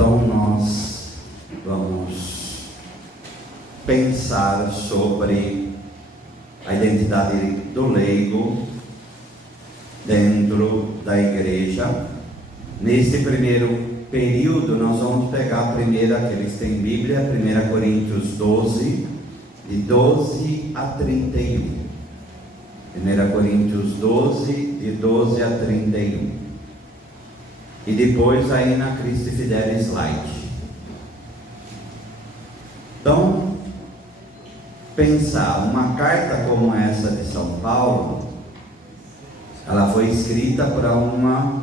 Então nós vamos pensar sobre a identidade do leigo dentro da igreja. Nesse primeiro período nós vamos pegar primeiro, aqueles que têm Bíblia, 1 Coríntios 12, de 12 a 31. 1 Coríntios 12, de 12 a 31. E depois aí na Christi Fidelis Light. Então, pensar, uma carta como essa de São Paulo, ela foi escrita para uma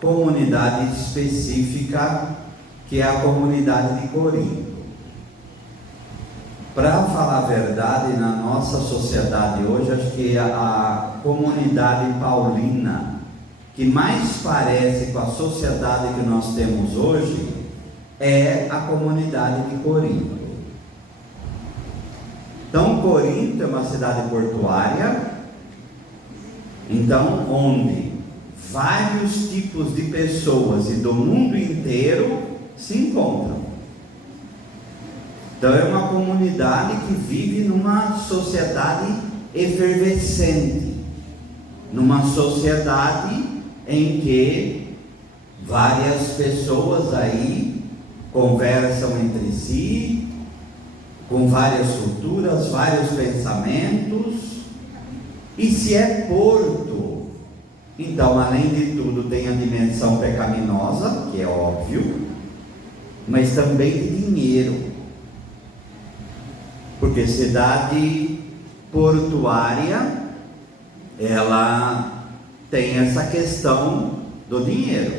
comunidade específica, que é a comunidade de Corinto. Para falar a verdade, na nossa sociedade hoje, acho que a comunidade paulina que mais parece com a sociedade que nós temos hoje é a comunidade de Corinto. Então, Corinto é uma cidade portuária, então, onde vários tipos de pessoas e do mundo inteiro se encontram. Então é uma comunidade que vive numa sociedade efervescente, numa sociedade em que várias pessoas aí conversam entre si, com várias culturas, vários pensamentos. E se é porto, então além de tudo tem a dimensão pecaminosa, que é óbvio, mas também de dinheiro, porque cidade portuária, ela tem essa questão do dinheiro,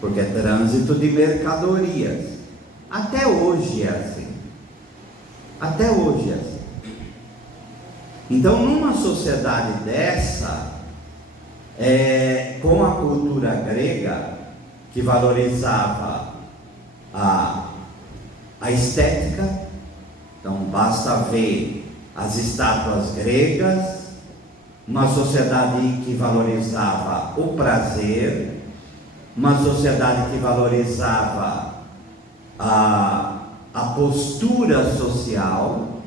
porque é trânsito de mercadorias. Até hoje é assim. Até hoje é assim. Então, numa sociedade dessa, com a cultura grega, que valorizava a estética, então basta ver as estátuas gregas, uma sociedade que valorizava o prazer, uma sociedade que valorizava a postura social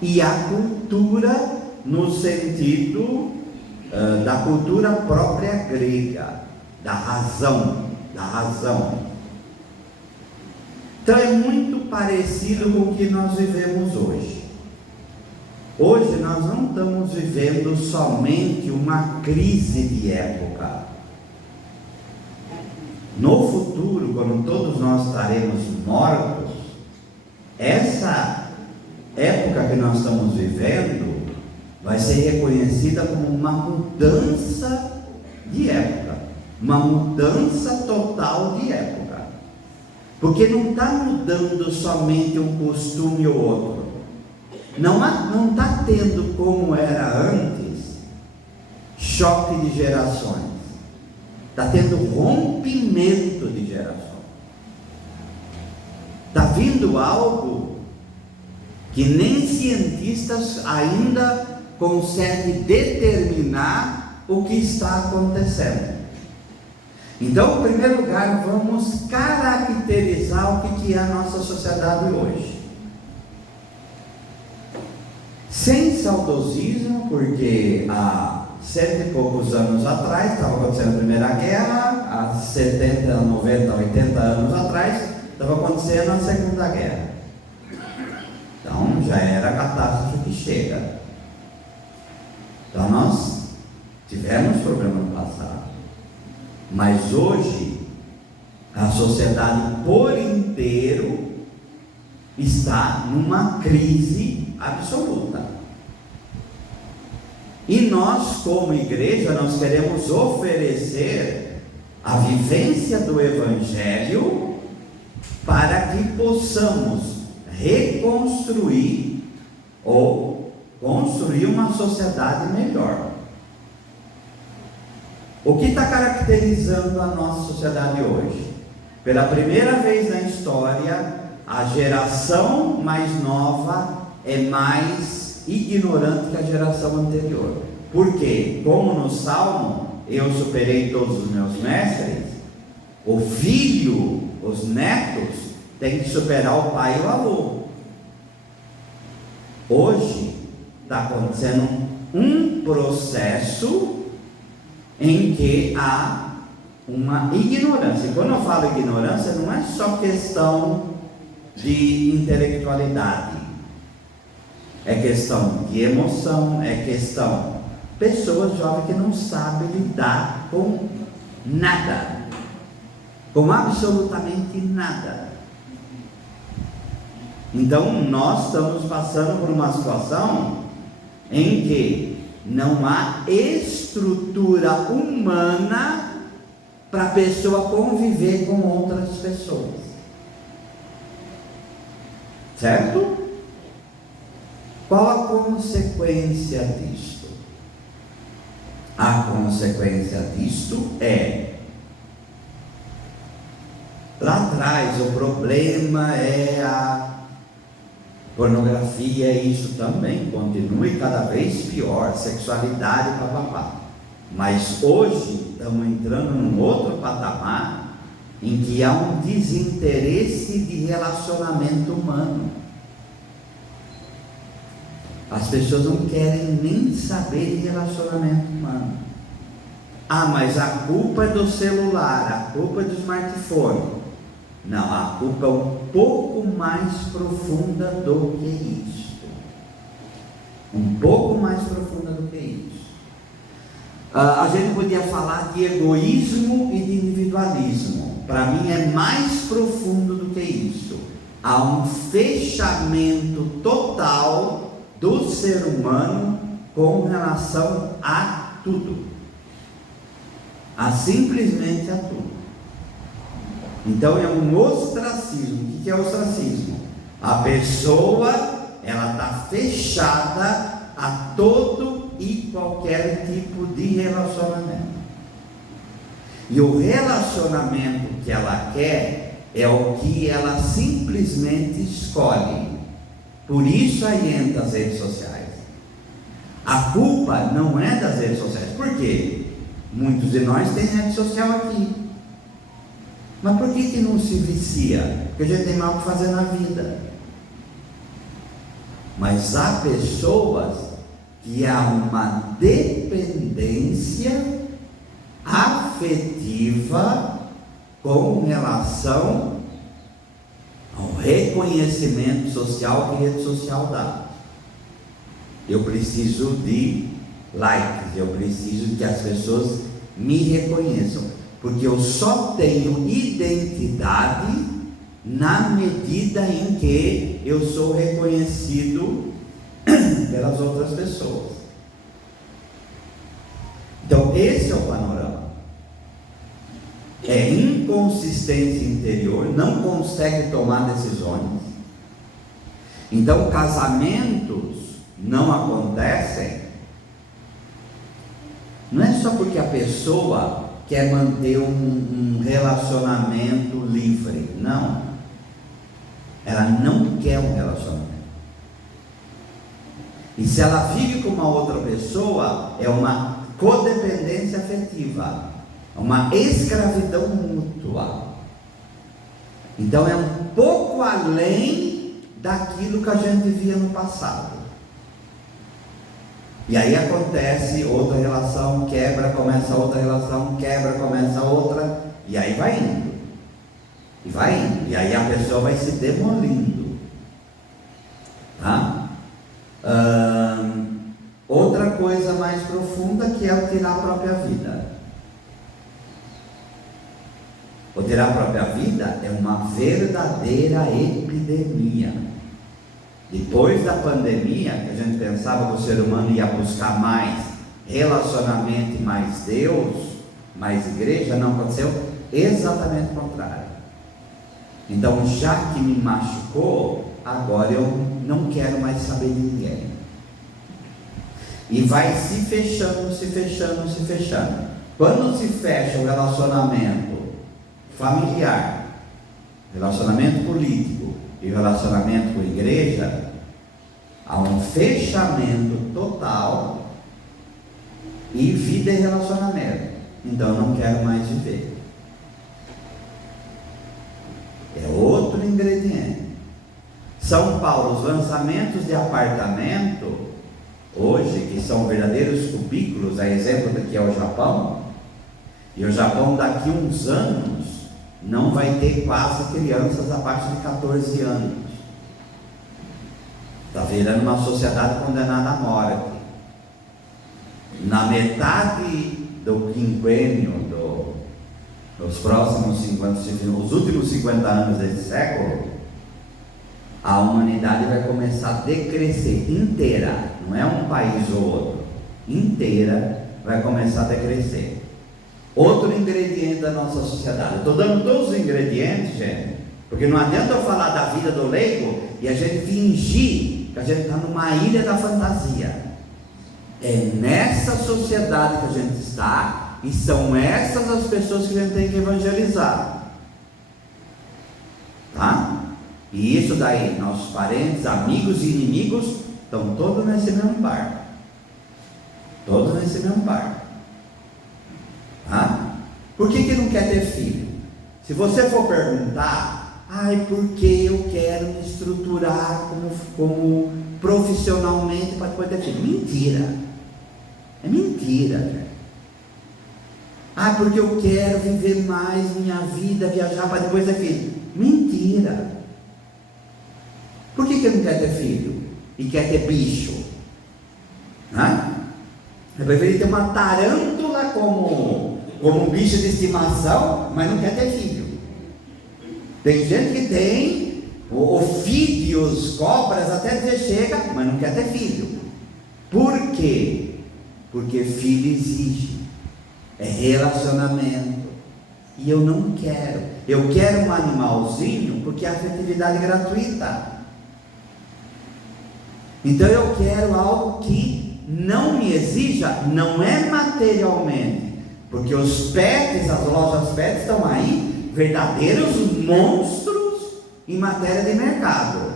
e a cultura no sentido da cultura própria grega, da razão. Então é muito parecido com o que nós vivemos hoje. Hoje nós não estamos vivendo somente uma crise de época. No futuro, quando todos nós estaremos mortos, essa época que nós estamos vivendo vai ser reconhecida como uma mudança de época, uma mudança total de época, porque não está mudando somente um costume ou outro, não está tendo como era antes, choque de gerações, está tendo rompimento de gerações, está vindo algo que nem cientistas ainda conseguem determinar o que está acontecendo. Então, em primeiro lugar, vamos caracterizar o que é a nossa sociedade hoje. Sem saudosismo, porque há 100 e poucos anos atrás estava acontecendo a Primeira Guerra, há 70, 90, 80 anos atrás estava acontecendo a Segunda Guerra. Então já era a catástrofe que chega. Então nós tivemos problema no passado, mas hoje a sociedade por inteiro está numa crise absoluta. E nós, como igreja, nós queremos oferecer a vivência do Evangelho para que possamos reconstruir ou construir uma sociedade melhor. O que está caracterizando a nossa sociedade hoje? Pela primeira vez na história, a geração mais nova é mais ignorante que a geração anterior. Por quê? Como no Salmo, eu superei todos os meus mestres, O filho, os netos, têm que superar o pai e o avô. Hoje está acontecendo um processo em que há uma ignorância. E quando eu falo ignorância, não é só questão de intelectualidade, é questão de emoção, é questão pessoas jovens que não sabem lidar com nada, com absolutamente nada. Então nós estamos passando por uma situação em que não há estrutura humana para a pessoa conviver com outras pessoas, certo? Qual a consequência disto? A consequência disto é, lá atrás o problema é a pornografia, isso também continua e cada vez pior, sexualidade, papapá. Mas hoje estamos entrando num outro patamar em que há um desinteresse de relacionamento humano. As pessoas não querem nem saber de relacionamento humano. Ah, mas a culpa é do celular, a culpa é do smartphone. Não, a culpa é um pouco mais profunda do que isso. Um pouco mais profunda do que isso. A gente podia falar de egoísmo e de individualismo. Para mim é mais profundo do que isso. Há um fechamento total do ser humano com relação a tudo. A simplesmente a tudo. Então é um ostracismo. O que é ostracismo? A pessoa, ela está fechada a todo e qualquer tipo de relacionamento. E o relacionamento que ela quer é o que ela simplesmente escolhe. Por isso aí entra as redes sociais. A culpa não é das redes sociais. Por quê? Muitos de nós têm rede social aqui. Mas por que não se vicia? Porque a gente tem mal o que fazer na vida. Mas há pessoas que há uma dependência afetiva com relação ao reconhecimento social que a rede social dá. Eu preciso de likes, eu preciso que as pessoas me reconheçam, porque eu só tenho identidade na medida em que eu sou reconhecido pelas outras pessoas. Então esse é o panorama. É inconsistência interior, não consegue tomar decisões. Então casamentos não acontecem, não é só porque a pessoa quer manter um relacionamento livre, não. Ela não quer um relacionamento. E se ela vive com uma outra pessoa, é uma codependência afetiva, uma escravidão mútua. Então é um pouco além daquilo que a gente via no passado. E aí acontece outra relação, quebra, começa outra relação, quebra, começa outra, e aí vai indo. E vai indo. E aí a pessoa vai se demolindo. Tá? Outra coisa mais profunda, que é o tirar a própria vida. O tirar a própria vida é uma verdadeira epidemia. Depois da pandemia, que a gente pensava que o ser humano ia buscar mais relacionamento e mais Deus, mais igreja, não aconteceu exatamente o contrário. Então, já que me machucou, agora eu não quero mais saber de ninguém. E vai se fechando, se fechando, se fechando. Quando se fecha o relacionamento familiar, relacionamento político e relacionamento com a igreja, há um fechamento total e vida e relacionamento. Então eu não quero mais viver. São Paulo, os lançamentos de apartamento, hoje, que são verdadeiros cubículos, a exemplo do que é o Japão, e o Japão daqui a uns anos não vai ter quase crianças abaixo de 14 anos. Está virando uma sociedade condenada à morte. Na metade do quinquênio, dos próximos 50, os últimos 50 anos desse século, a humanidade vai começar a decrescer inteira, não é um país ou outro, inteira vai começar a decrescer. Outro ingrediente da nossa sociedade, eu estou dando todos os ingredientes, gente, porque não adianta eu falar da vida do leigo e a gente fingir que a gente está numa ilha da fantasia. É nessa sociedade que a gente está, e são essas as pessoas que a gente tem que evangelizar, tá? E isso daí, nossos parentes, amigos e inimigos estão todos nesse mesmo barco. Todos nesse mesmo barco. Tá? Por que não quer ter filho? Se você for perguntar, porque eu quero me estruturar como profissionalmente para depois ter filho. Mentira. É mentira, gente. Porque eu quero viver mais minha vida, viajar para depois ter filho. Mentira. Por que não quer ter filho? E quer ter bicho? Eu preferi ter uma tarântula como um bicho de estimação, mas não quer ter filho. Tem gente que tem ofídeos, cobras, até dizer chega, mas não quer ter filho. Por quê? Porque filho exige, é relacionamento, e eu não quero. Eu quero um animalzinho porque a afetividade é gratuita. Então eu quero algo que não me exija, não é materialmente, porque os pets, as lojas pets estão aí, verdadeiros monstros em matéria de mercado.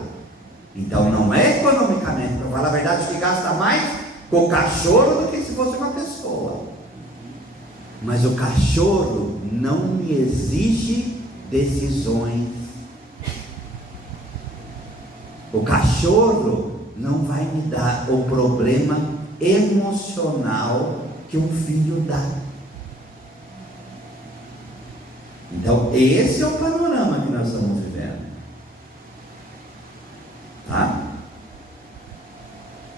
Então não é economicamente, para falar a verdade, acho que gasta mais com o cachorro do que se fosse uma pessoa. Mas o cachorro não me exige decisões. O cachorro não vai me dar o problema emocional que um filho dá. Então esse é o panorama que nós estamos vivendo, tá?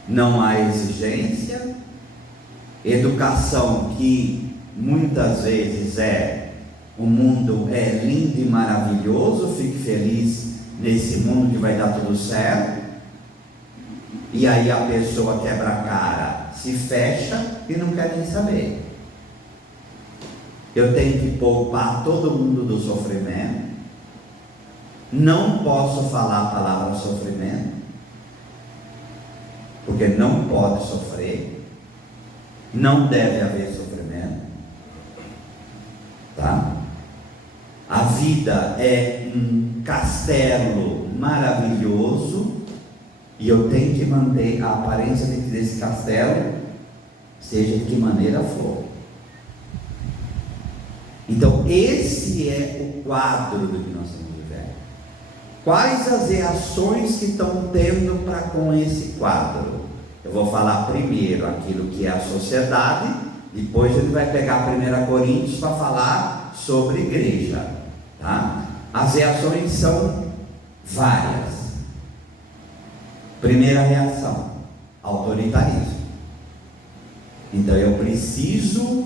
Não há exigência, educação que muitas vezes o mundo é lindo e maravilhoso, fique feliz nesse mundo que vai dar tudo certo. E aí a pessoa quebra a cara, se fecha e não quer nem saber. Eu tenho que poupar todo mundo do sofrimento. Não posso falar a palavra sofrimento, porque não pode sofrer. Não deve haver sofrimento, tá? A vida é um castelo maravilhoso, e eu tenho que manter a aparência desse castelo, seja de que maneira for. Então esse é o quadro do que nós estamos vivendo. Quais as reações que estão tendo para com esse quadro? Eu vou falar primeiro aquilo que é a sociedade, depois ele vai pegar 1 Coríntios para falar sobre igreja, tá? As reações são várias. Primeira reação, autoritarismo. Então eu preciso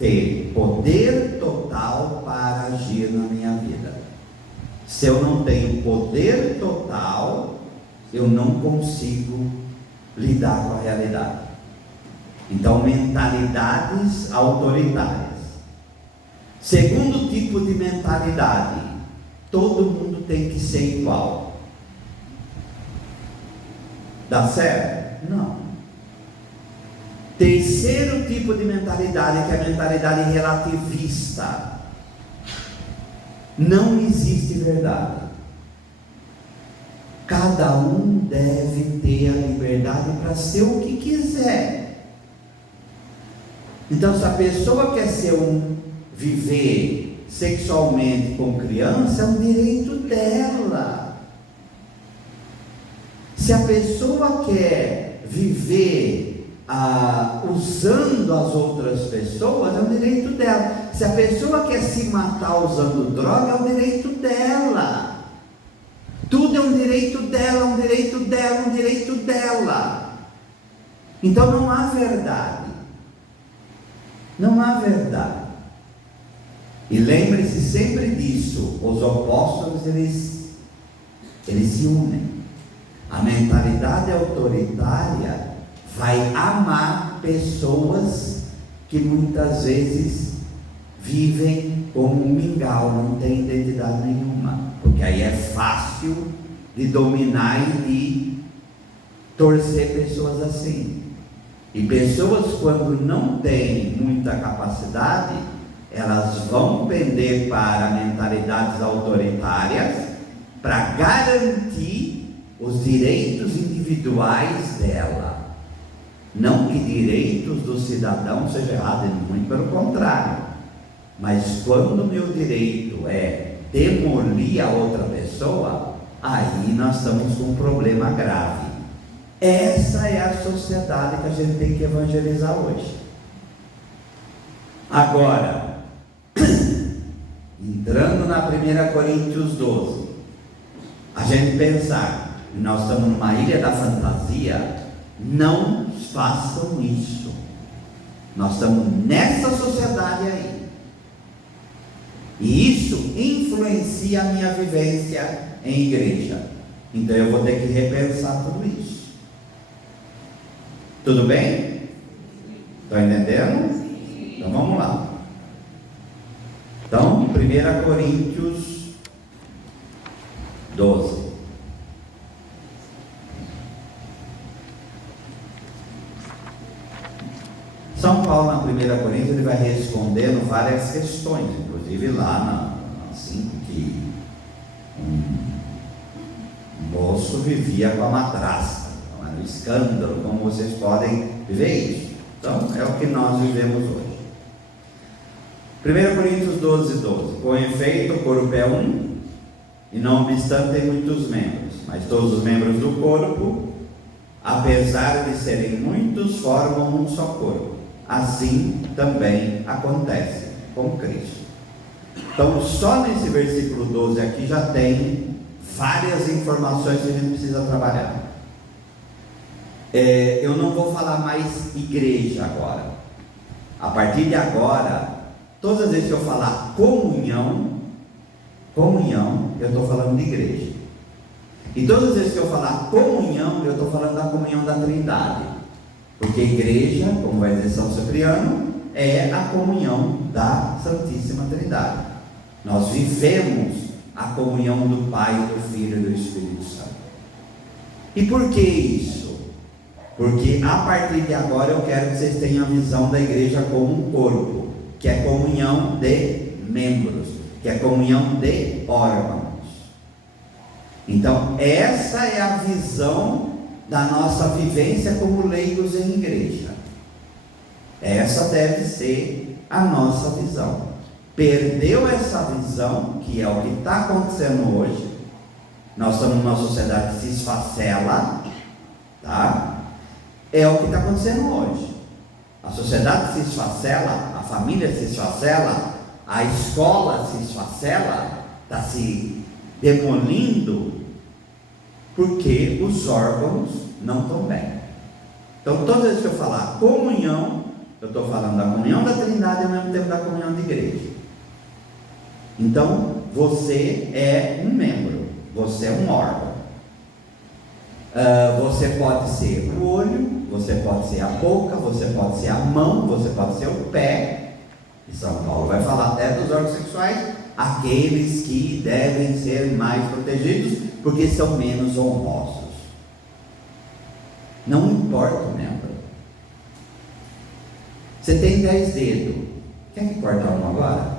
ter poder total para agir na minha vida. Se eu não tenho poder total, eu não consigo lidar com a realidade. Então, mentalidades autoritárias. Segundo tipo de mentalidade, todo mundo tem que ser igual. Dá certo? Não. Terceiro tipo de mentalidade, que é a mentalidade relativista. Não existe verdade. Cada um deve ter a liberdade para ser o que quiser. Então, se a pessoa quer viver sexualmente com criança, é um direito dela. Se a pessoa quer viver usando as outras pessoas, é um direito dela. Se a pessoa quer se matar usando droga, é um direito dela. Tudo é um direito dela, um direito dela, um direito dela. Então não há verdade. Não há verdade. E lembre-se sempre disso: os opostos eles se unem. A mentalidade autoritária vai amar pessoas que muitas vezes vivem como um mingau, não tem identidade nenhuma, porque aí é fácil de dominar e de torcer pessoas assim. E pessoas, quando não têm muita capacidade, elas vão pender para mentalidades autoritárias para garantir os direitos individuais dela. Não que direitos do cidadão seja errado, muito pelo contrário. Mas quando o meu direito é demolir a outra pessoa, aí nós estamos com um problema grave. Essa é a sociedade que a gente tem que evangelizar hoje. Agora, entrando na 1 Coríntios 12, a gente pensar que nós estamos numa ilha da fantasia, não façam isso. Nós estamos nessa sociedade aí, e isso influencia a minha vivência em igreja. Então eu vou ter que repensar tudo isso. Tudo bem? Estão entendendo? Então vamos lá. Então, 1 Coríntios 12. São Paulo, na 1 Coríntios, ele vai respondendo várias questões, inclusive lá na 5, que um moço vivia com a madrasta, era um escândalo, como vocês podem ver isso. Então, é o que nós vivemos hoje. 1 Coríntios 12, 12. Com efeito, o corpo é um, e não obstante tem muitos membros, mas todos os membros do corpo, apesar de serem muitos, formam um só corpo. Assim também acontece com Cristo. Então, só nesse versículo 12 aqui já tem várias informações que a gente precisa trabalhar. Eu não vou falar mais igreja agora. A partir de agora, todas as vezes que eu falar comunhão, eu estou falando de igreja. E todas as vezes que eu falar comunhão, eu estou falando da comunhão da Trindade. Porque igreja, como vai dizer São Cipriano, é a comunhão da Santíssima Trindade. Nós vivemos a comunhão do Pai, do Filho e do Espírito Santo. E por que isso? Porque a partir de agora eu quero que vocês tenham a visão da igreja como um corpo, que é comunhão de membros, que é comunhão de órgãos. Então essa é a visão da nossa vivência como leigos em igreja. Essa deve ser a nossa visão. Perdeu essa visão, que é o que está acontecendo hoje. Nós estamos numa sociedade que se esfacela, tá? É o que está acontecendo hoje. A sociedade se esfacela, a família se esfacela, a escola se esfacela, está se demolindo, porque os órgãos não estão bem. Então, todas as vezes que eu falar comunhão, eu estou falando da comunhão da Trindade e ao mesmo tempo da comunhão de igreja. Então, você é um membro, você é um órgão. Você pode ser o olho, você pode ser a boca, você pode ser a mão, você pode ser o pé. E São Paulo vai falar até dos órgãos sexuais, aqueles que devem ser mais protegidos, porque são menos honrosos. Não importa o membro. Você tem 10 dedos, quer que corta um agora?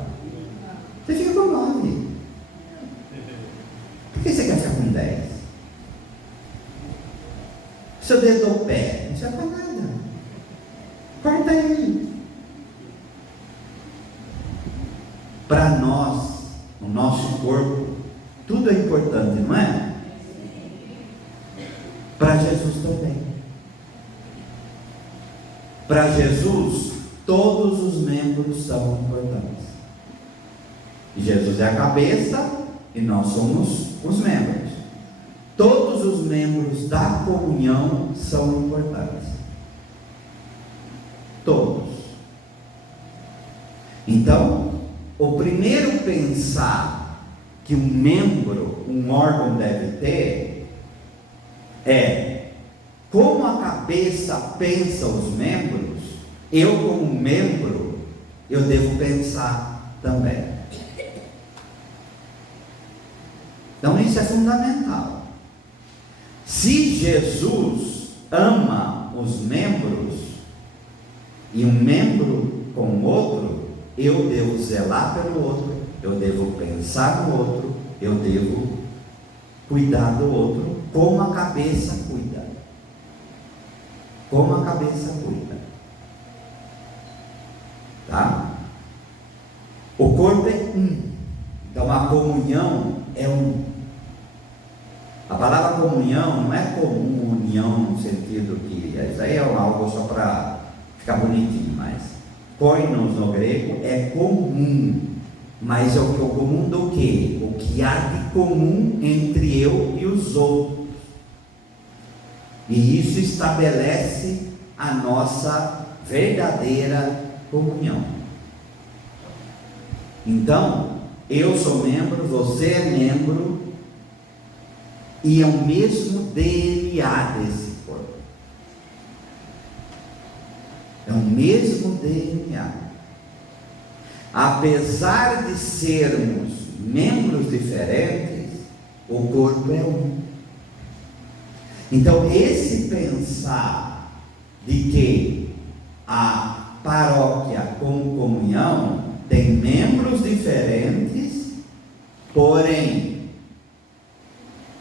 Você fica com 9. Por que você quer ficar com 10? Seu dedo do pé, não serve para nada. Corta ele. Para nós, no nosso corpo, tudo é importante, não é? Para Jesus, todos os membros são importantes. E Jesus é a cabeça e nós somos os membros. Todos os membros da comunhão são importantes. Todos. Então, o primeiro pensar que um membro, um órgão deve ter é: como a cabeça pensa os membros, eu como membro, eu devo pensar também. Então isso é fundamental. Se Jesus ama os membros, e um membro com o outro, eu devo zelar pelo outro, eu devo pensar no outro, eu devo cuidar do outro, como a cabeça cuida. Como a cabeça cuida. Tá? O corpo é um. Então a comunhão é um. A palavra comunhão não é comum, união, no sentido que isso aí é algo só para ficar bonitinho, mas koinos no grego é comum, mas é o comum do quê? O que há de comum entre eu e os outros. E isso estabelece a nossa verdadeira comunhão. Então, eu sou membro, você é membro, e é o mesmo DNA desse corpo. É o mesmo DNA. Apesar de sermos membros diferentes, o corpo é um. Então, esse pensar de que a paróquia como comunhão tem membros diferentes, porém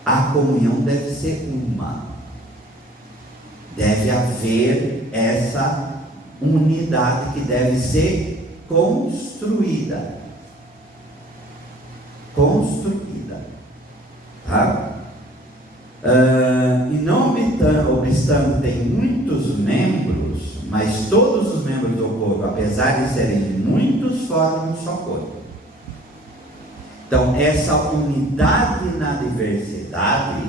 a comunhão deve ser uma. Deve haver essa unidade que deve ser construída. Tá? E não obstante tem muitos membros, mas todos os membros do corpo, apesar de serem muitos, formam um só corpo. Então, essa unidade na diversidade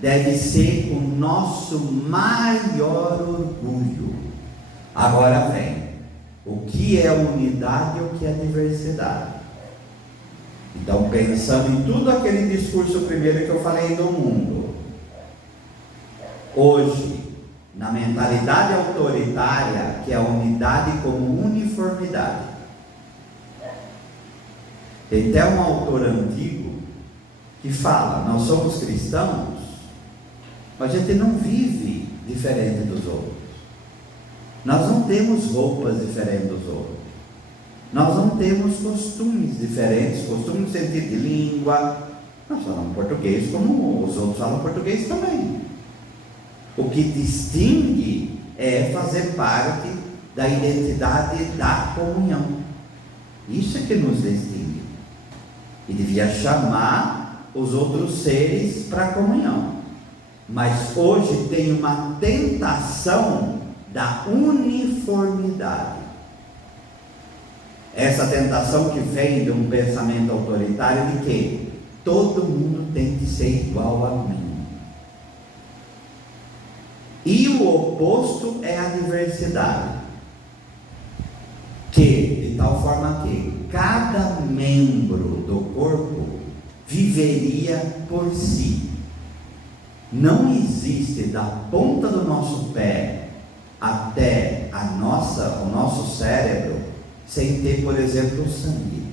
deve ser o nosso maior orgulho. Agora vem, o que é unidade e o que é diversidade? Então, pensando em tudo aquele discurso primeiro que eu falei do mundo, hoje, na mentalidade autoritária, que é a unidade como uniformidade. Tem até um autor antigo que fala: nós somos cristãos, mas a gente não vive diferente dos outros. Nós não temos roupas diferentes dos outros. Nós não temos costumes diferentes, costumes no sentido de língua. Nós falamos português como os outros falam português também. O que distingue é fazer parte da identidade da comunhão. Isso é que nos distingue. E devia chamar os outros seres para a comunhão. Mas hoje tem uma tentação da uniformidade. Essa tentação que vem de um pensamento autoritário de que todo mundo tem que ser igual a mim. E o oposto é a diversidade, que de tal forma que cada membro do corpo viveria por si. Não existe da ponta do nosso pé até o nosso cérebro sem ter, por exemplo, o sangue,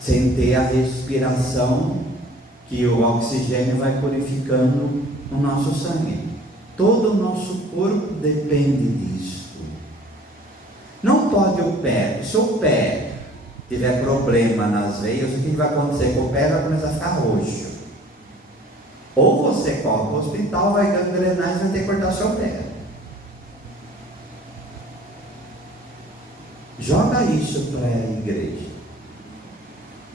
sem ter a respiração, que o oxigênio vai purificando o nosso sangue. Todo o nosso corpo depende disso. Não pode o pé. Se o pé tiver problema nas veias, o que vai acontecer? O pé vai começar a ficar roxo. Ou você corre para o hospital, vai gangrenar e vai ter que cortar seu pé. Joga isso para a igreja.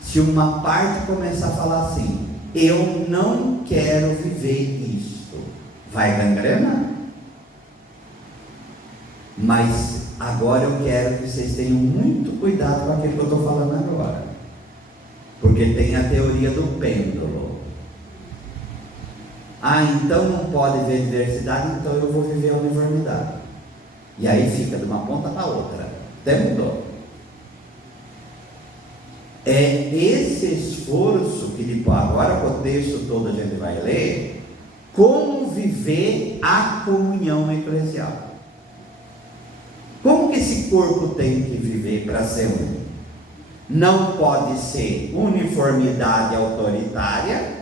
Se uma parte começar a falar assim: eu não quero viver isso, vai gangrenar. Mas agora eu quero que vocês tenham muito cuidado com aquilo que eu estou falando agora, porque tem a teoria do pêndulo. Então não pode ver diversidade, então eu vou viver a uniformidade. E aí fica de uma ponta para outra, até mudou. É esse esforço que depois, agora com o texto todo a gente vai ler, como viver a comunhão eclesial. Como que esse corpo tem que viver para ser um? Não pode ser uniformidade autoritária,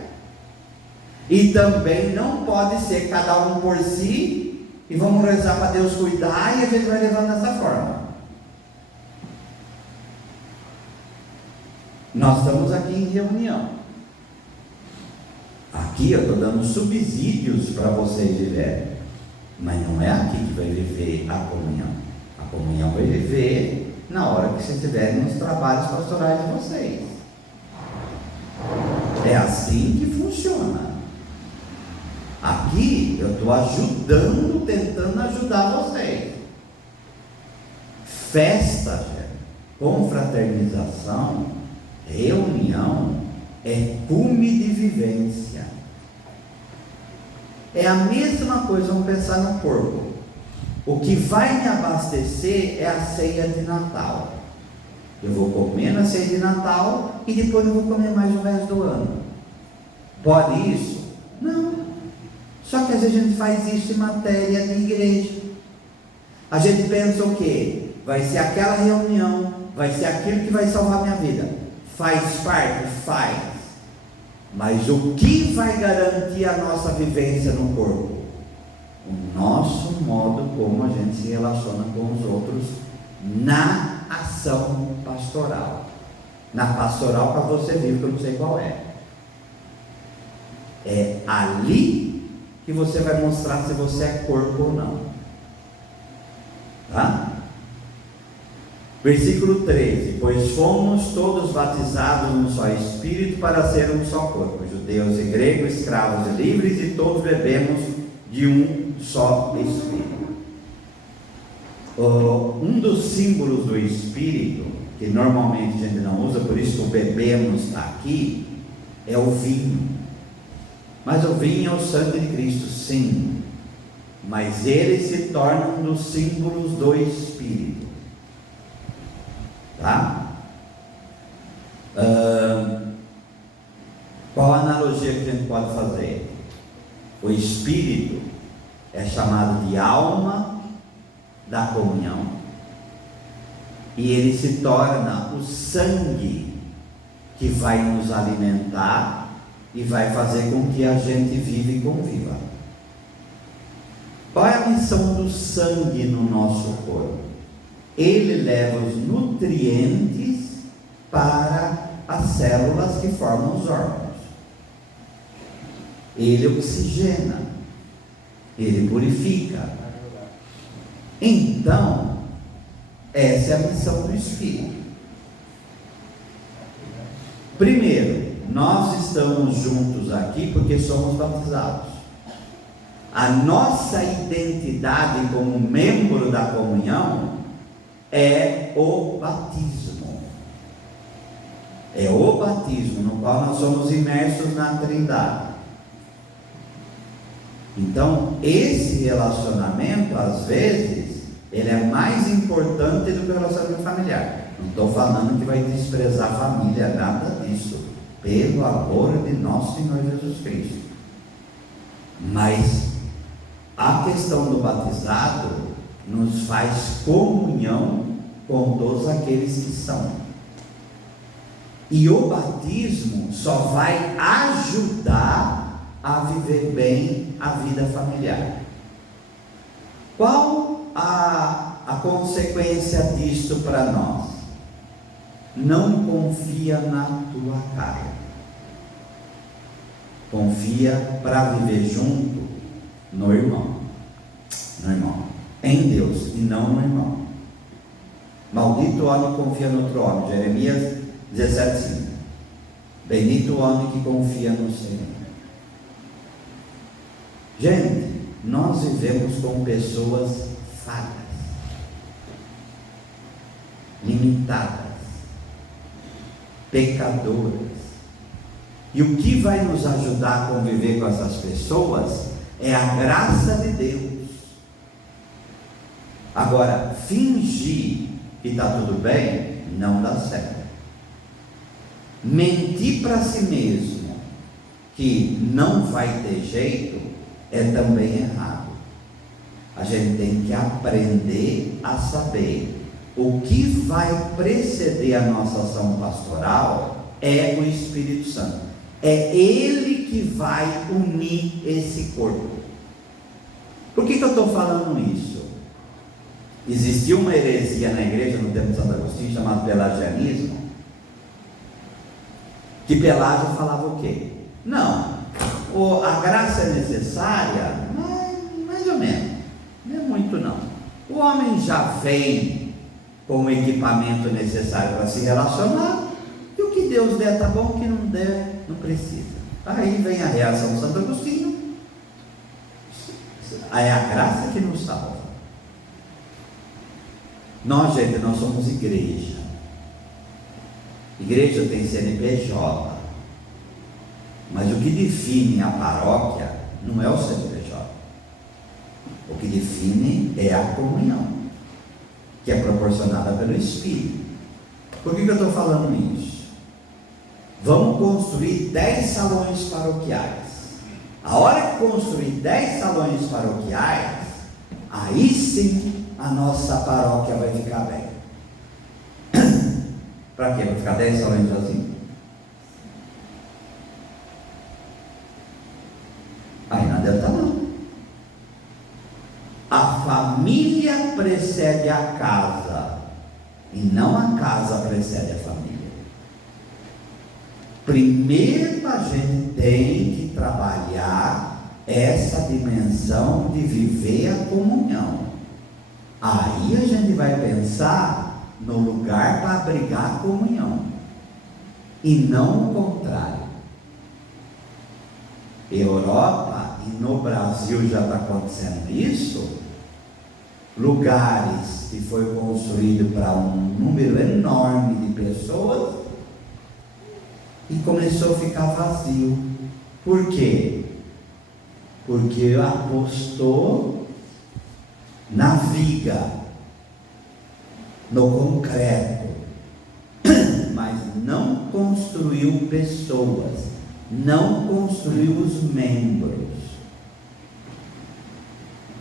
e também não pode ser cada um por si, e vamos rezar para Deus cuidar, e a gente vai levando dessa forma. Nós estamos aqui em reunião. Aqui eu estou dando subsídios para vocês viverem, mas não é aqui que vai viver a comunhão. A comunhão vai viver na hora que vocês estiverem nos trabalhos pastorais de vocês. É assim que funciona. Aqui eu estou ajudando, tentando ajudar vocês. Festa, gente, confraternização, reunião, é cume de vivência. É a mesma coisa, vamos pensar no corpo. O que vai me abastecer é a ceia de Natal. Eu vou comer na ceia de Natal e depois eu vou comer mais o resto do ano. Pode isso? Não. Só que às vezes a gente faz isso em matéria de igreja. A gente pensa o quê? Vai ser aquela reunião, vai ser aquilo que vai salvar minha vida. Faz parte? Faz. Mas o que vai garantir a nossa vivência no corpo? O nosso modo como a gente se relaciona com os outros na ação pastoral. Na pastoral para você vive, que eu não sei qual é. É ali que você vai mostrar se você é corpo ou não. Tá? Versículo 13: pois fomos todos batizados num só Espírito para ser um só corpo, judeus e gregos, escravos e livres, e todos bebemos de um só Espírito. Um dos símbolos do Espírito, que normalmente a gente não usa, por isso que o bebemos está aqui, é o vinho. Mas o vinho é o sangue de Cristo, sim, mas ele se torna um dos símbolos do Espírito. Tá? Qual a analogia que a gente pode fazer? O Espírito é chamado de alma da comunhão, e ele se torna o sangue que vai nos alimentar e vai fazer com que a gente viva e conviva. Qual é a missão do sangue no nosso corpo? Ele leva os nutrientes para as células que formam os órgãos. Ele oxigena, ele purifica. Então, essa é a missão do Espírito. Primeiro, nós estamos juntos aqui porque somos batizados. A nossa identidade como membro da comunhão é o batismo. É o batismo no qual nós somos imersos na Trindade. Então, esse relacionamento, às vezes, ele é mais importante do que o relacionamento familiar. Não estou falando que vai desprezar a família, nada disso. Pelo amor de nosso Senhor Jesus Cristo. Mas a questão do batizado nos faz comunhão com todos aqueles que são. E o batismo só vai ajudar a viver bem a vida familiar. Qual a consequência disto para nós? Não confia na tua carne. Confia para viver junto no irmão. No irmão. Em Deus e não no irmão. Maldito o homem que confia no outro homem. Jeremias 17:5. Bendito o homem que confia no Senhor. Gente, nós vivemos com pessoas falhas. limitadas, pecadoras. E o que vai nos ajudar a conviver com essas pessoas é a graça de Deus. Agora, fingir que está tudo bem não dá certo. Mentir para si mesmo que não vai ter jeito é também errado. A gente tem que aprender a saber o que vai preceder a nossa ação pastoral é o Espírito Santo. É Ele que vai unir esse corpo. Por que eu estou falando isso? Existia uma heresia na igreja no tempo de Santo Agostinho chamada pelagianismo, que Pelágio falava o quê? Não, a graça é necessária, mas mais ou menos, não é muito não. O homem já vem com o equipamento necessário para se relacionar, e o que Deus der tá bom, o que não der, não precisa. Aí vem a reação de Santo Agostinho, é a graça que nos salva. Nós, gente, nós somos igreja. Igreja tem CNPJ, mas o que define a paróquia não é o CNPJ. O que define é a comunhão, que é proporcionada pelo Espírito. Por que eu estou falando isso? Vamos construir 10 salões paroquiais. A hora que construir 10 salões paroquiais, aí sim a nossa paróquia vai ficar bem. Para quê? Para ficar 10 salões sozinho? Aí não adianta não. A família precede a casa, e não a casa precede a família. Primeiro a gente tem que trabalhar essa dimensão de viver a comunhão. Aí a gente vai pensar no lugar para abrigar a comunhão, e não o contrário. Europa e no Brasil já está acontecendo isso. Lugares que foi construído para um número enorme de pessoas e começou a ficar vazio. Por quê? Porque apostou na viga, no concreto, mas não construiu pessoas, não construiu os membros.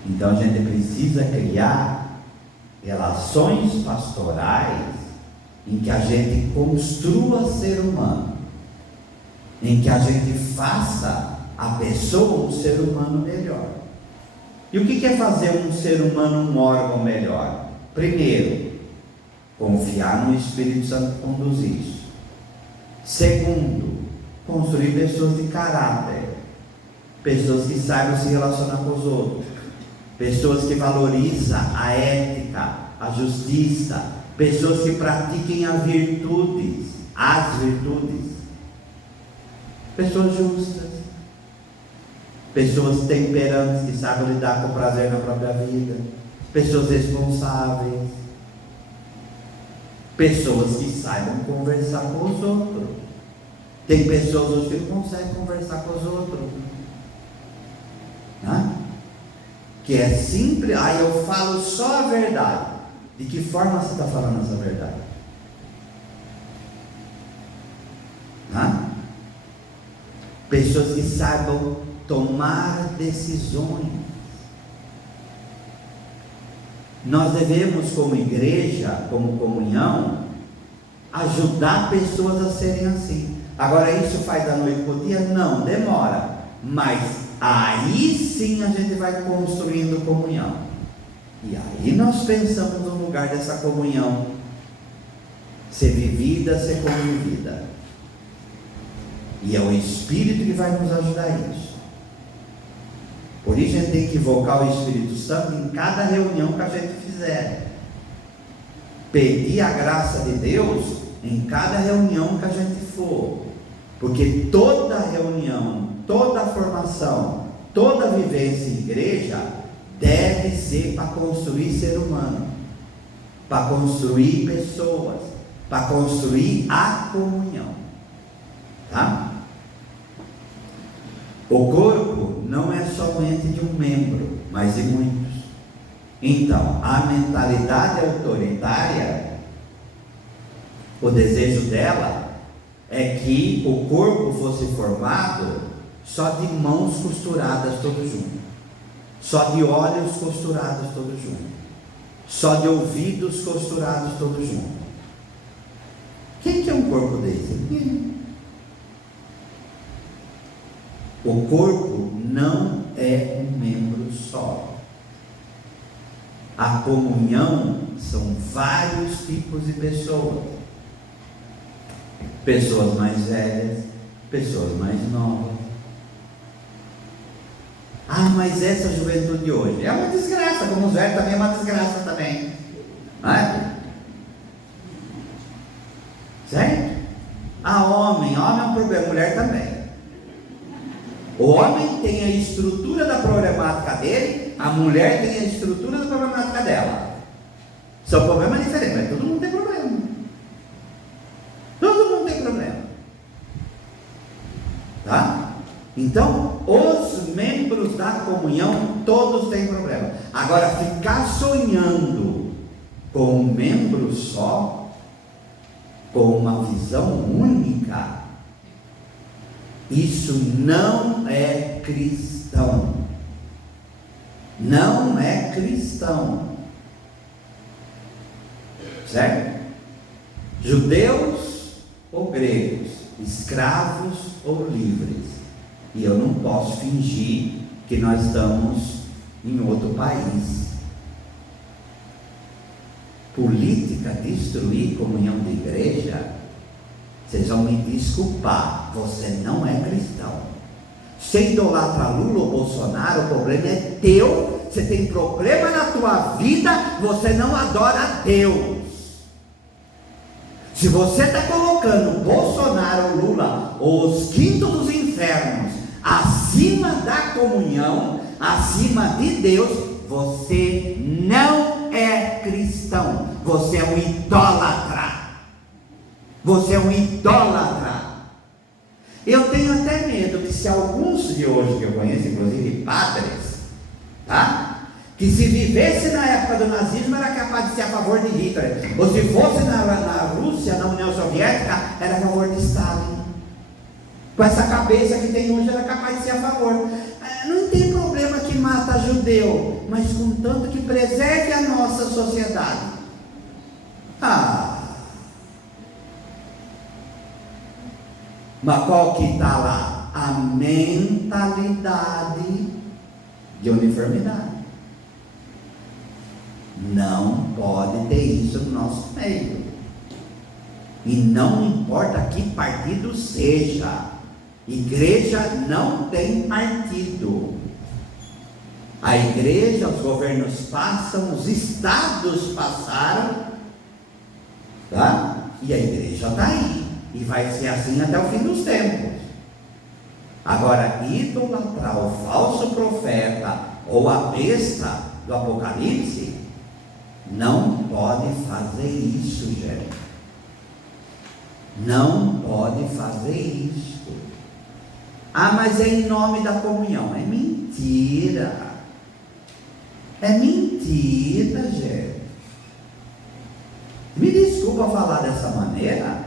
Então a gente precisa criar relações pastorais em que a gente construa ser humano, em que a gente faça a pessoa um ser humano melhor. E o que é fazer um ser humano um órgão melhor? Primeiro, confiar no Espírito Santo conduzir isso. Segundo, construir pessoas de caráter, pessoas que saibam se relacionar com os outros, pessoas que valorizam a ética, a justiça, pessoas que pratiquem as virtudes, pessoas justas, pessoas temperantes que sabem lidar com o prazer na própria vida, pessoas responsáveis, pessoas que saibam conversar com os outros. Tem pessoas hoje que não conseguem conversar com os outros, né? Que é simples, eu falo só a verdade. De que forma você está falando essa verdade? Né? Pessoas que saibam tomar decisões. Nós devemos, como igreja, como comunhão, ajudar pessoas a serem assim. Agora, isso faz da noite para o dia? Não, demora. Mas aí sim a gente vai construindo comunhão. E aí nós pensamos no lugar dessa comunhão ser vivida, ser convivida. E é o Espírito que vai nos ajudar a isso. Por isso a gente tem que invocar o Espírito Santo em cada reunião que a gente fizer. Pedir a graça de Deus em cada reunião que a gente for. Porque toda reunião, toda formação, toda vivência em igreja deve ser para construir ser humano. para construir pessoas, para construir a comunhão. Tá? O corpo não é somente de um membro, mas de muitos. Então, a mentalidade autoritária, o desejo dela é que o corpo fosse formado só de mãos costuradas todos juntos, só de olhos costurados todos juntos, só de ouvidos costurados todos juntos. Quem que é um corpo desse? O corpo não é um membro só. A comunhão são vários tipos de pessoas. Pessoas mais velhas, pessoas mais novas. Ah, mas essa juventude de hoje é uma desgraça, como os velhos também é uma desgraça também. Não é? Certo? Homem é um problema, mulher também. O homem tem a estrutura da problemática dele, a mulher tem a estrutura da problemática dela. São problemas diferentes, mas todo mundo tem problema. Todo mundo tem problema. Tá? Então, os membros da comunhão, todos têm problema. Agora, ficar sonhando com um membro só, com uma visão única, isso não é cristão. Não é cristão. Certo? Judeus ou gregos, escravos ou livres. E eu não posso fingir que nós estamos em outro país. Política, destruir comunhão de igreja, vocês vão me desculpar, você não é cristão. Você idolatra Lula ou Bolsonaro, o problema é teu. Você tem problema na tua vida, você não adora Deus. Se você está colocando Bolsonaro ou Lula, os quintos dos infernos, acima da comunhão, acima de Deus, você não é cristão. Você é um idólatra. Você é um idólatra. Eu tenho até medo que se alguns de hoje que eu conheço, inclusive padres, tá? Que se vivesse na época do nazismo era capaz de ser a favor de Hitler, ou se fosse na Rússia, na União Soviética, era a favor de Stalin. Com essa cabeça que tem hoje, era capaz de ser a favor. Não tem problema que mata judeu, mas contanto que preserve a nossa sociedade. Mas qual que está lá? A mentalidade de uniformidade. Não pode ter isso no nosso meio. E não importa que partido seja, igreja não tem partido. A igreja, os governos passam, os estados passaram, tá? E a igreja está aí. E vai ser assim até o fim dos tempos. Agora, idolatrar o falso profeta ou a besta do Apocalipse, não pode fazer isso, gente. Não pode fazer isso. Mas é em nome da comunhão. É mentira. É mentira, gente. Me desculpa falar dessa maneira,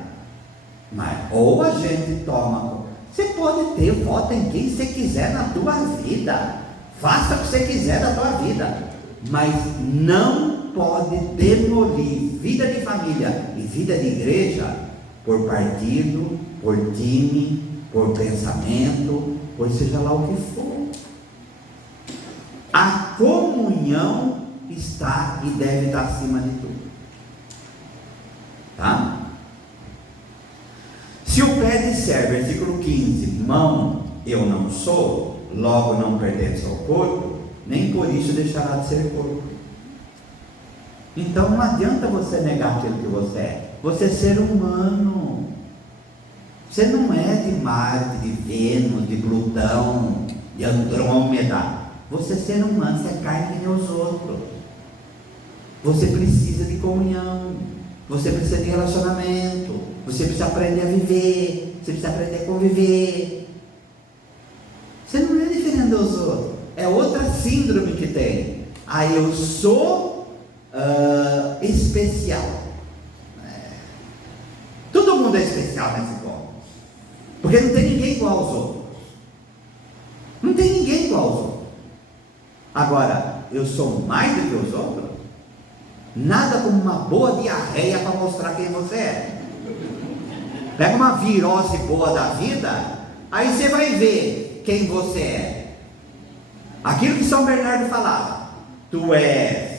mas ou a gente toma. Você pode ter, vota em quem você quiser na tua vida. Faça o que você quiser da tua vida. Mas não pode demolir vida de família e vida de igreja por partido, por time, por pensamento, por seja lá o que for. A comunhão está e deve estar acima de tudo. Tá? Se o pé disser, versículo 15, mão eu não sou, logo não pertence ao corpo, nem por isso deixará de ser corpo. Então não adianta você negar aquilo que você é. Você é ser humano. Você não é de Marte, de Vênus, de Plutão, de Andrômeda. Você é ser humano, você é carne que nem os outros. Você precisa de comunhão, você precisa de relacionamento, você precisa aprender a viver, você precisa aprender a conviver. Você não é diferente dos outros, é outra síndrome que tem. Eu sou especial. Todo mundo é especial nesse ponto, porque não tem ninguém igual aos outros. Não tem ninguém igual aos outros. Agora, eu sou mais do que os outros? Nada como uma boa diarreia para mostrar quem você é. Pega uma virose boa da vida, aí você vai ver quem você é. Aquilo que São Bernardo falava: tu és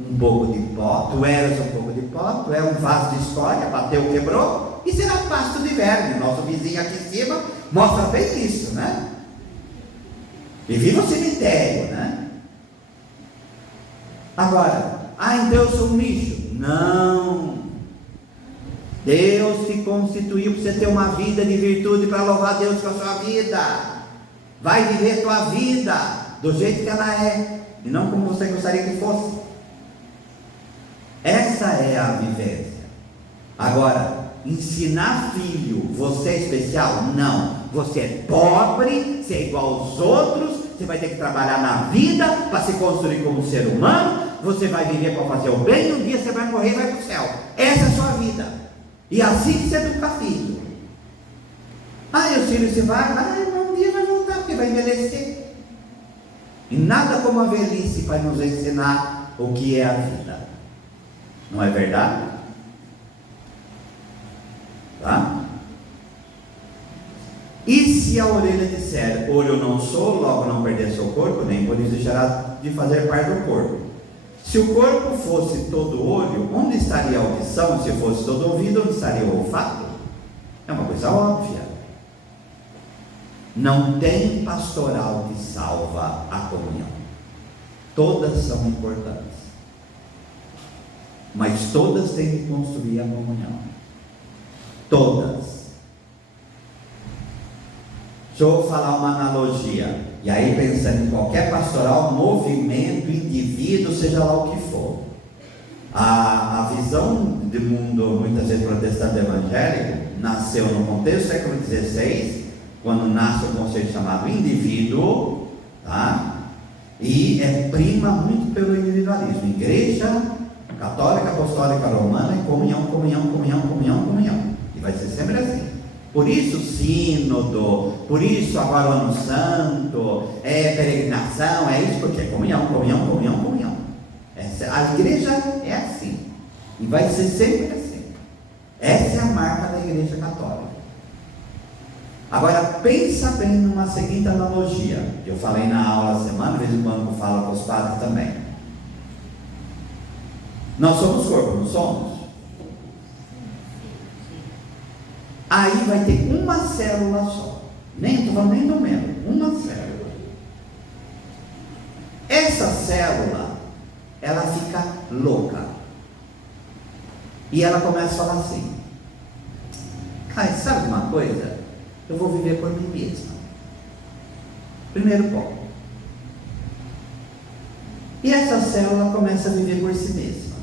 um pouco de pó, tu eras um pouco de pó, tu é um vaso de escória, bateu, quebrou, e será pasto de verme. Nosso vizinho aqui em cima mostra bem isso, né? E viva o cemitério, né? Agora, então eu sou um lixo. Não. Deus te constituiu para você ter uma vida de virtude, para louvar Deus com a sua vida. Vai viver a tua vida do jeito que ela é, e não como você gostaria que fosse. Essa é a vivência. Agora, ensinar filho, você é especial? Não. Você é pobre, você é igual aos outros, você vai ter que trabalhar na vida para se construir como ser humano, você vai viver para fazer o bem, e um dia você vai morrer e vai para o céu. Essa é a sua vida. E assim que você educa filho. E o filho se vai, um dia vai voltar, porque vai envelhecer. E nada como a velhice para nos ensinar o que é a vida. Não é verdade? Tá? E se a orelha disser: olho não sou, logo não perder seu corpo, nem por isso deixará de fazer parte do corpo. Se o corpo fosse todo olho, onde estaria a audição? Se fosse todo ouvido, onde estaria o olfato? É uma coisa óbvia. Não tem pastoral que salva a comunhão. Todas são importantes, mas todas têm que construir a comunhão. Todas. Deixa eu falar uma analogia. E aí, pensando em qualquer pastoral, movimento, indivíduo, seja lá o que for. A visão de mundo, muitas vezes protestante evangélico, nasceu no contexto do século XVI, quando nasce o conceito chamado indivíduo, tá? E prima muito pelo individualismo. Igreja católica, apostólica, romana é comunhão, comunhão, comunhão, comunhão, comunhão. E vai ser sempre assim. Por isso sínodo, por isso agora o ano santo, peregrinação, isso porque é comunhão, comunhão, comunhão, comunhão. A igreja é assim, e vai ser sempre assim. Essa é a marca da igreja católica. Agora pensa bem numa seguinte analogia, que eu falei na aula semana, de vez em quando eu falo com os padres também. Nós somos corpo, não somos? Aí vai ter uma célula só, estou falando nem do membro, uma célula. Essa célula, ela fica louca, e ela começa a falar assim: sabe uma coisa? Eu vou viver por mim mesma. Primeiro ponto. E essa célula começa a viver por si mesma,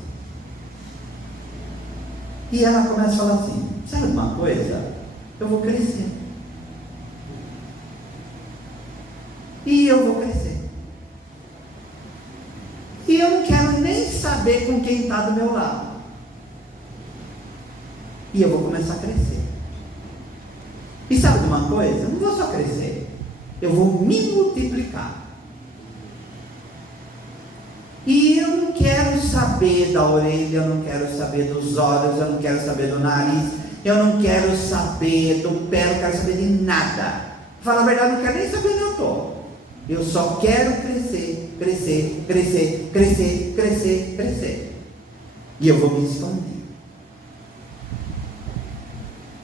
e ela começa a falar assim: sabe uma coisa? Eu vou crescer. E eu vou crescer. E eu não quero nem saber com quem está do meu lado. E eu vou começar a crescer. E sabe de uma coisa? Eu não vou só crescer, eu vou me multiplicar. E eu não quero saber da orelha, eu não quero saber dos olhos, eu não quero saber do nariz, eu não quero saber do pé, eu não quero saber de nada. Falar a verdade, eu não quero nem saber onde eu estou. Eu só quero crescer, crescer, crescer, crescer, crescer, crescer. E eu vou me expandir.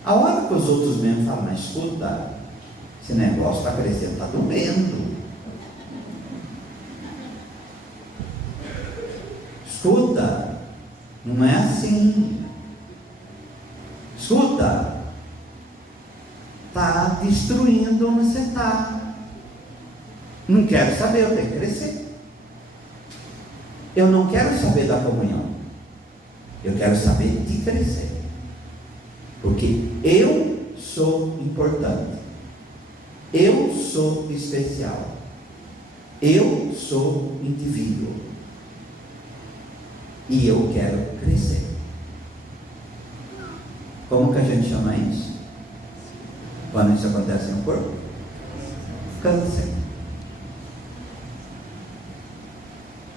A hora que os outros membros falam: mas escuta, esse negócio está crescendo, está doendo. Escuta, não é assim. Escuta, está destruindo onde você está. Não quero saber, eu tenho que crescer. Eu não quero saber da comunhão. Eu quero saber de crescer. Porque eu sou importante. Eu sou especial. Eu sou indivíduo. E eu quero crescer. Como que a gente chama isso? Quando isso acontece no corpo? Câncer.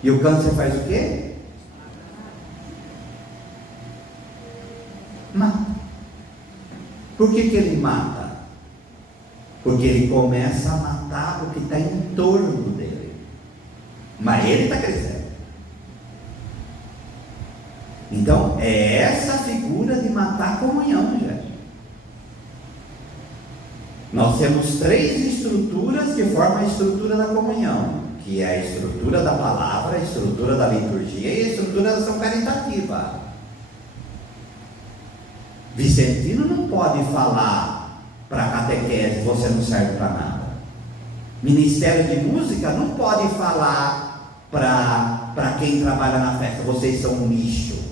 E o câncer faz o quê? Mata. Por que ele mata? Porque ele começa a matar o que está em torno dele. Mas ele está crescendo. Então, é essa figura de matar a comunhão, gente. Nós temos 3 estruturas que formam a estrutura da comunhão, que é a estrutura da palavra, a estrutura da liturgia e a estrutura da ação caritativa. Vicentino não pode falar para catequese, você não serve para nada. Ministério de música não pode falar para quem trabalha na festa, vocês são um lixo.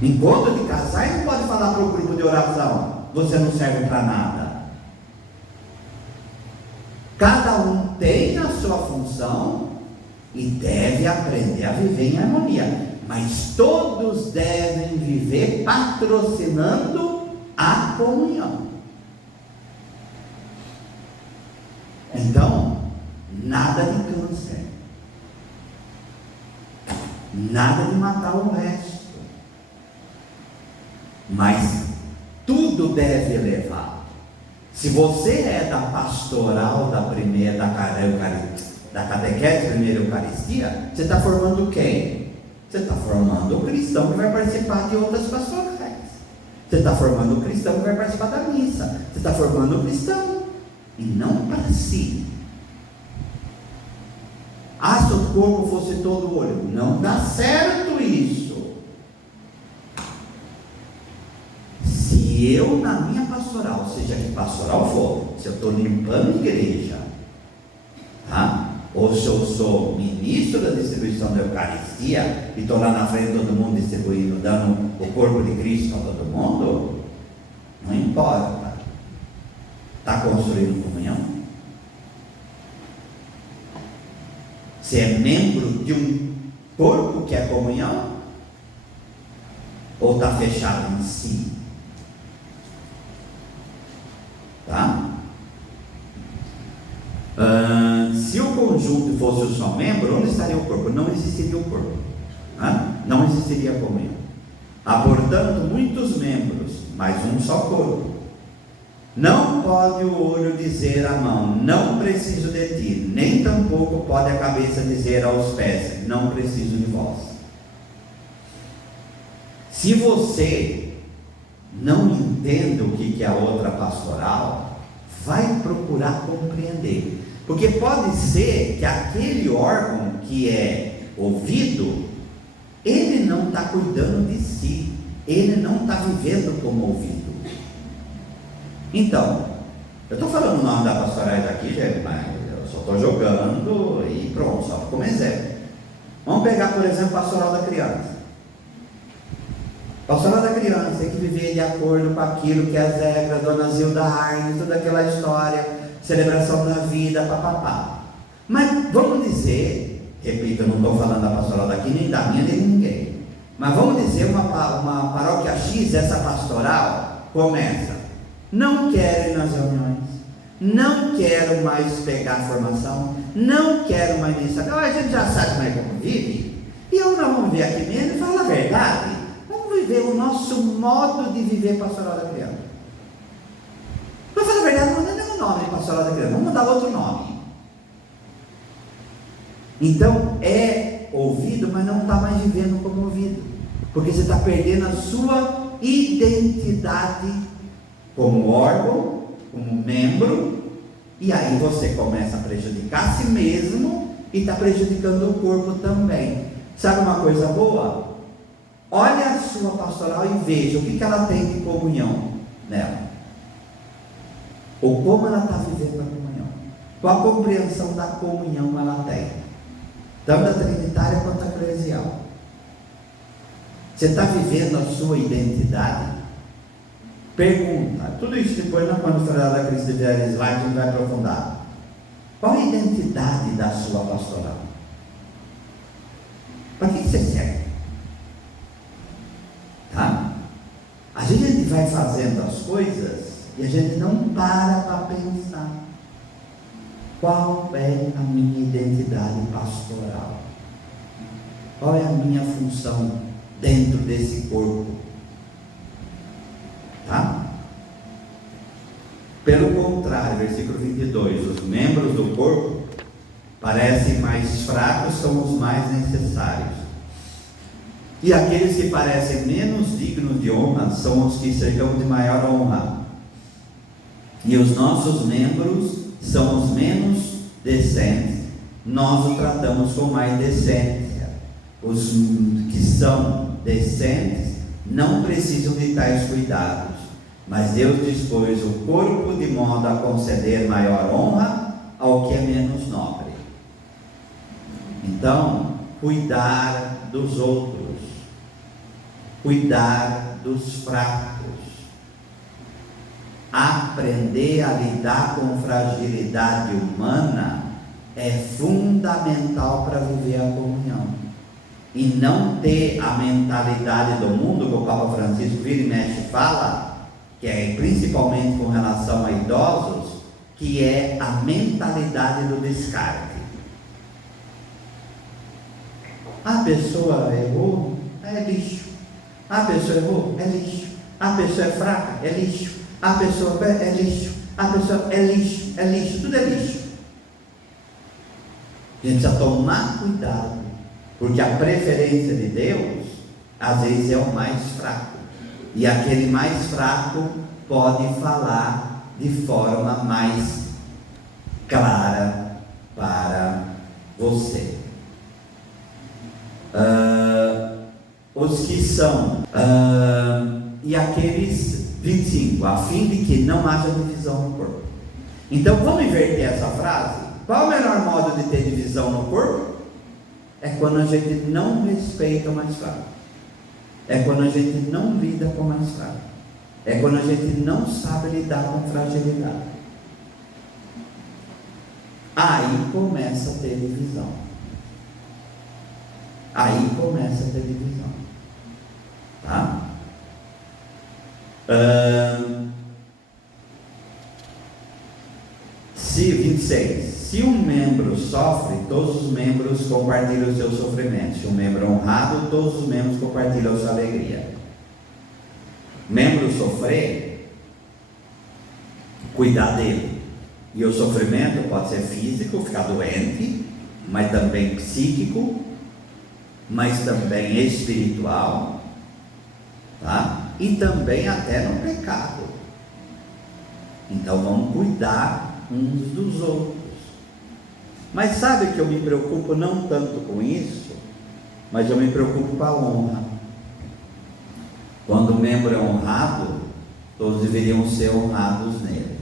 Encontro de casais não pode falar para o grupo de oração, você não serve para nada. Cada um tem a sua função e deve aprender a viver em harmonia, mas todos devem viver patrocinando a comunhão. Então, nada de câncer, nada de matar o resto, mas tudo deve elevar. Se você é da pastoral da primeira, da catequese, primeira Eucaristia, você está formando quem? Você está formando o cristão que vai participar de outras pastorais. Você está formando o cristão que vai participar da missa. Você está formando o cristão, e não para si. Ah, se o corpo fosse todo olho, não dá certo isso. Se eu, na minha pastoral, seja que pastoral for, se eu estou limpando a igreja, tá? Ou se eu sou ministro da distribuição da Eucaristia e estou lá na frente todo mundo distribuindo, dando o corpo de Cristo para todo mundo, não importa. Está construindo comunhão? Você é membro de um corpo que é comunhão? Ou está fechado em si? Tá? Se o conjunto fosse o só membro, onde estaria o corpo? Não existiria o corpo, não existiria a comunhão. Há, portanto, muitos membros, mas um só corpo. Não pode o olho dizer à mão, não preciso de ti, nem tampouco pode a cabeça dizer aos pés, não preciso de vós. Se você não entende o que é a outra pastoral, vai procurar compreender. Porque pode ser que aquele órgão que é ouvido, ele não está cuidando de si, ele não está vivendo como ouvido. Então, eu estou falando o nome da pastorais aqui, gente, mas eu só estou jogando e pronto, só como exemplo. Vamos pegar, por exemplo, a pastoral da criança. Pastoral da criança tem que viver de acordo com aquilo que as regras, Dona Zilda Arnes, toda aquela história, celebração da vida, papapá. Mas vamos dizer, repito, eu não estou falando da pastoral daqui, nem da minha, nem de ninguém. Mas vamos dizer uma paróquia X, essa pastoral começa. Não quero ir nas reuniões, não quero mais pegar formação, não quero mais isso. Agora a gente já sabe mais como vive, e eu não vamos ver aqui mesmo e falar a verdade. Vamos viver o nosso modo de viver pastoral da criança. Para falar a verdade, não é nem o nome de pastoral da criança, vamos dar outro nome. Então é ouvido, mas não está mais vivendo como ouvido, porque você está perdendo a sua identidade como órgão, como membro, e aí você começa a prejudicar a si mesmo e está prejudicando o corpo também. Sabe uma coisa boa? Olha a sua pastoral e veja o que ela tem de comunhão nela, ou como ela está vivendo a comunhão, qual a compreensão da comunhão ela tem, tanto a trinitária quanto a eclesial. Você está vivendo a sua identidade? Pergunta. Tudo isso depois, quando falar da crise de slide, a gente vai aprofundar. Qual a identidade da sua pastoral? Para que você serve? Tá? A gente vai fazendo as coisas e a gente não para pensar. Qual é a minha identidade pastoral? Qual é a minha função dentro desse corpo? Tá? Pelo contrário, versículo 22, os membros do corpo parecem mais fracos, são os mais necessários. E aqueles que parecem menos dignos de honra são os que serão de maior honra. E os nossos membros são os menos decentes, nós o tratamos com mais decência. Os que são decentes não precisam de tais cuidados, mas Deus dispôs o corpo de modo a conceder maior honra ao que é menos nobre. Então, cuidar dos outros, cuidar dos fracos, aprender a lidar com fragilidade humana é fundamental para viver a comunhão. E não ter a mentalidade do mundo, que o Papa Francisco vira e mexe fala, que é principalmente com relação a idosos, que é a mentalidade do descarte. A pessoa errou, é lixo. A pessoa errou, é lixo. A pessoa é fraca, é lixo. A pessoa é lixo. A pessoa é lixo, tudo é lixo. A gente precisa tomar cuidado, porque a preferência de Deus, às vezes, é o mais fraco. E aquele mais fraco pode falar de forma mais clara para você. Os que são e aqueles 25, a fim de que não haja divisão no corpo. Então vamos inverter essa frase. Qual o melhor modo de ter divisão no corpo? É quando a gente não respeita o mais fraco, é quando a gente não lida com o mais fraco, é quando a gente não sabe lidar com fragilidade. Aí começa a ter divisão. Aí começa a ter divisão. Tá? Se 26. Se um membro sofre, todos os membros compartilham o seu sofrimento. Se um membro é honrado, todos os membros compartilham a sua alegria. Membro sofrer, cuidar dele. E o sofrimento pode ser físico, ficar doente, mas também psíquico, mas também espiritual, tá? E também até no pecado. Então vamos cuidar uns dos outros. Mas sabe que eu me preocupo não tanto com isso, mas eu me preocupo com a honra. Quando o membro é honrado, todos deveriam ser honrados nele.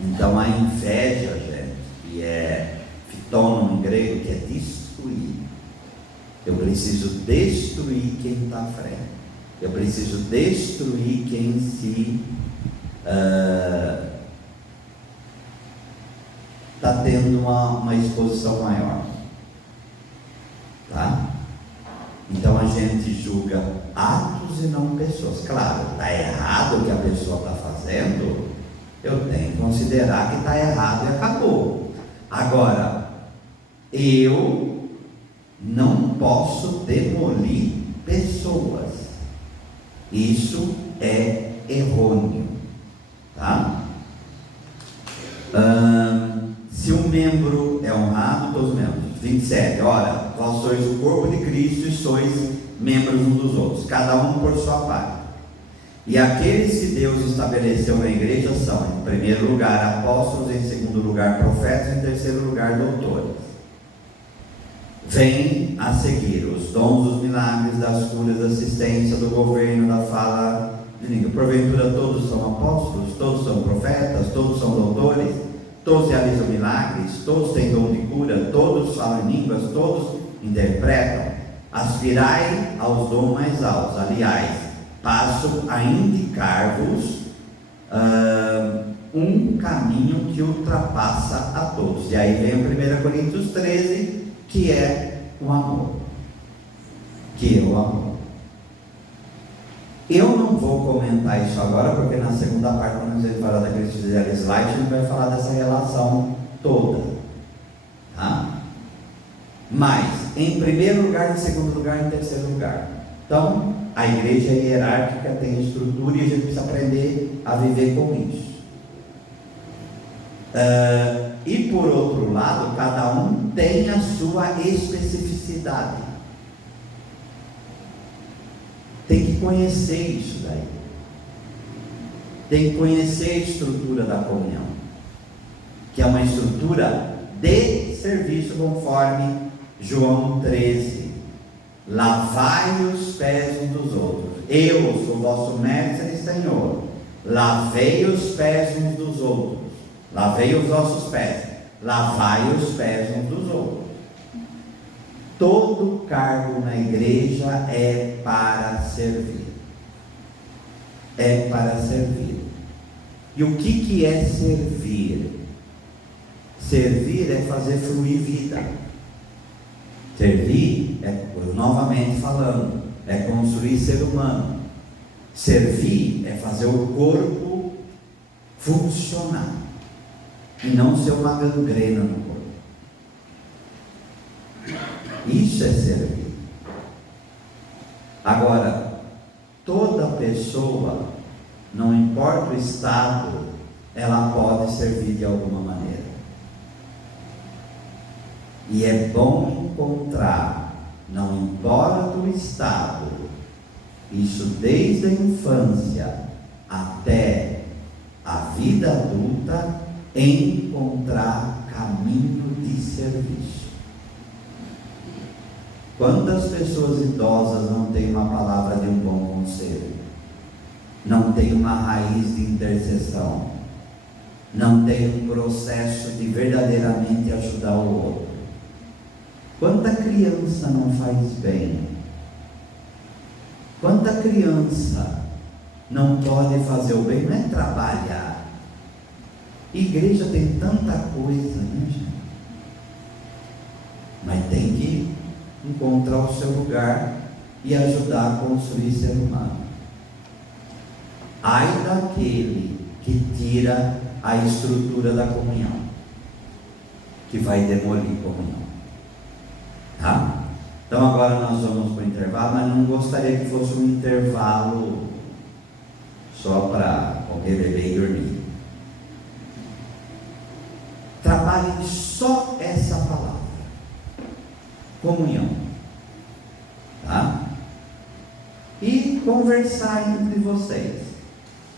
Então a inveja, gente, que é fitono em grego, que é destruir. Eu preciso destruir quem está à frente. Eu preciso destruir quem se está tendo uma exposição maior. Tá? Então a gente julga atos e não pessoas. Claro, está errado o que a pessoa está fazendo, eu tenho que considerar que está errado e acabou. Agora, eu não posso demolir pessoas. Isso é errôneo. Tá? Se um membro é honrado, todos os membros. 27. Ora, vós sois o corpo de Cristo e sois membros uns dos outros, cada um por sua parte. E aqueles que Deus estabeleceu na igreja são, em primeiro lugar, apóstolos, em segundo lugar, profetas, em terceiro lugar, doutores. Vem a seguir os dons dos milagres, das curas, da assistência, do governo, da fala de língua. Porventura todos são apóstolos, todos são profetas, todos são doutores, todos realizam milagres, todos têm dom de cura, todos falam em línguas, todos interpretam. aspirai aos dons mais altos. Aliás, passo a indicar-vos um caminho que ultrapassa a todos. E aí vem 1 Coríntios 13, que é o amor. Eu não vou comentar isso agora, porque na segunda parte, quando a gente falar da Cristianidade Light, a gente vai falar dessa relação toda, tá? Mas, em primeiro lugar, em segundo lugar, em terceiro lugar. Então, a igreja é hierárquica, tem estrutura, e a gente precisa aprender a viver com isso. E por outro lado, cada um tem a sua especificidade. Tem que conhecer isso daí. Tem que conhecer a estrutura da comunhão, que é uma estrutura de serviço, conforme João 13. Lavai os pés uns dos outros. Eu sou vosso mestre e Senhor. Lavei os pés uns dos outros. Lavei os vossos pés. Lavai os pés uns dos outros. Todo cargo na igreja é para servir. É para servir. E o que é servir? Servir é fazer fluir vida. Servir novamente falando, é construir ser humano. Servir é fazer o corpo funcionar e não ser uma gangrena no corpo. Isso é servir. Agora, toda pessoa, não importa o estado, ela pode servir de alguma maneira. E é bom encontrar, não importa o estado, isso desde a infância até a vida adulta, encontrar caminho de serviço. Quantas pessoas idosas não têm uma palavra de um bom conselho? Não tem uma raiz de intercessão? Não tem um processo de verdadeiramente ajudar o outro? Quanta criança não faz bem? Quanta criança não pode fazer o bem? Não é trabalhar. Igreja tem tanta coisa, né, gente? Mas tem que encontrar o seu lugar e ajudar a construir ser humano. Ai daquele que tira a estrutura da comunhão, que vai demolir a comunhão. Tá? Então agora nós vamos para o intervalo, mas não gostaria que fosse um intervalo só para comer, beber e dormir. Trabalhe só essa palavra, comunhão, tá? E conversar entre vocês.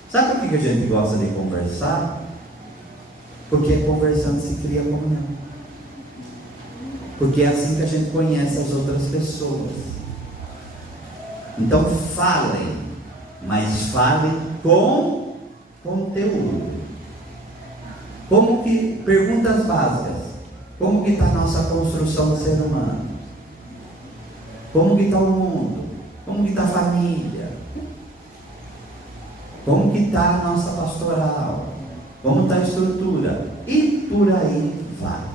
Sabe por que a gente gosta de conversar? Porque conversando se cria comunhão. Porque é assim que a gente conhece as outras pessoas. Então falem, mas falem com conteúdo. Como que, perguntas básicas, como que está a nossa construção do ser humano? Como que está o mundo? Como que está a família? Como que está a nossa pastoral? Como está a estrutura? E por aí vai.